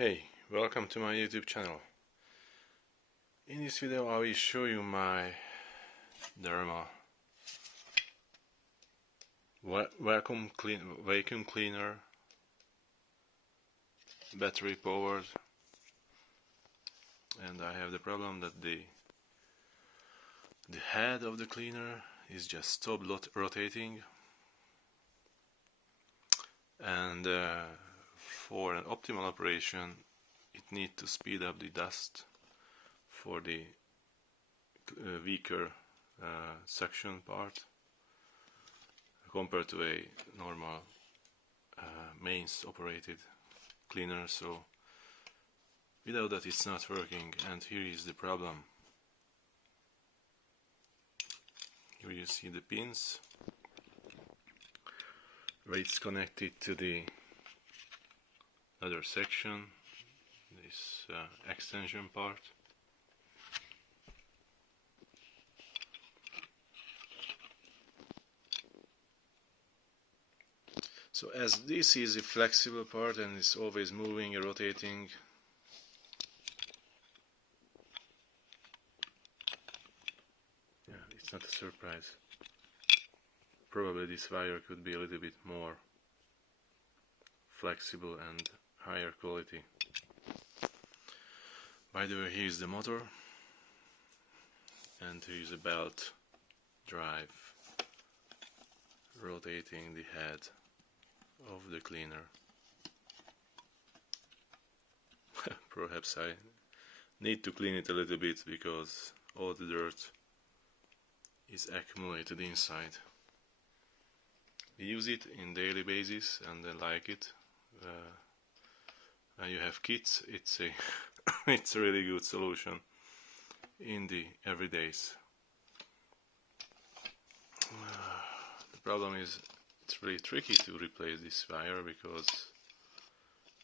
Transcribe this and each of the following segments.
Hey, welcome to my YouTube channel. In this video I will show you my Deerma vacuum cleaner, battery powered, and I have the problem that the head of the cleaner is just stopped rotating, and for an optimal operation it needs to speed up the dust for the weaker suction part compared to a normal mains operated cleaner. So without that it's not working, and here is the problem. Here you see the pins where it's connected to the other section, this extension part. So as this is a flexible part and it's always moving and rotating, yeah, it's not a surprise. Probably this wire could be a little bit more flexible and higher quality. By the way, here is the motor, and here is a belt drive rotating the head of the cleaner. Perhaps I need to clean it a little bit because all the dirt is accumulated inside. We use it in daily basis and I like it. When you have kids, it's a it's a really good solution in the everydays. The problem is it's really tricky to replace this wire because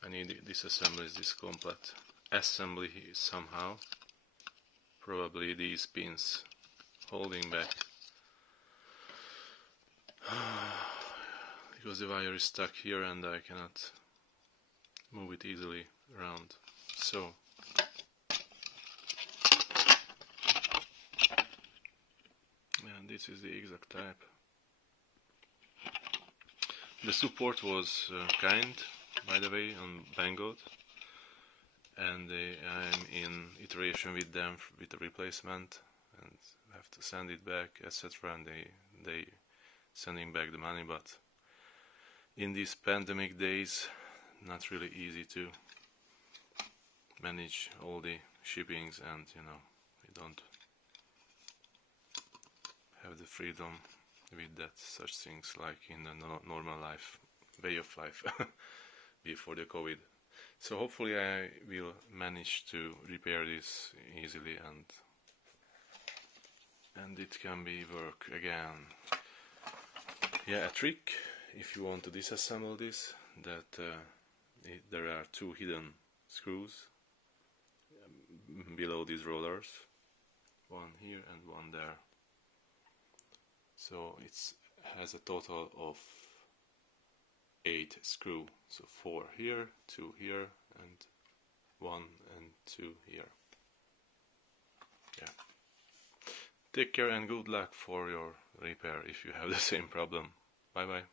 I need disassemble this complete assembly somehow. Probably these pins holding back because the wire is stuck here and I cannot move it easily around. So and this is the exact type. The support was kind, by the way, on Banggood, and I'm in iteration with them with the replacement and have to send it back, etc. And they sending back the money, but in these pandemic days not really easy to manage all the shippings, and you know, we don't have the freedom with that, such things like in the normal life, way of life before the COVID. So hopefully I will manage to repair this easily and it can be work again. Yeah, a trick if you want to disassemble this, that there are two hidden screws below these rollers, one here and one there. So it has a total of 8 screws, so 4 here, 2 here, and 1 and 2 here. Yeah. Take care and good luck for your repair if you have the same problem. Bye bye.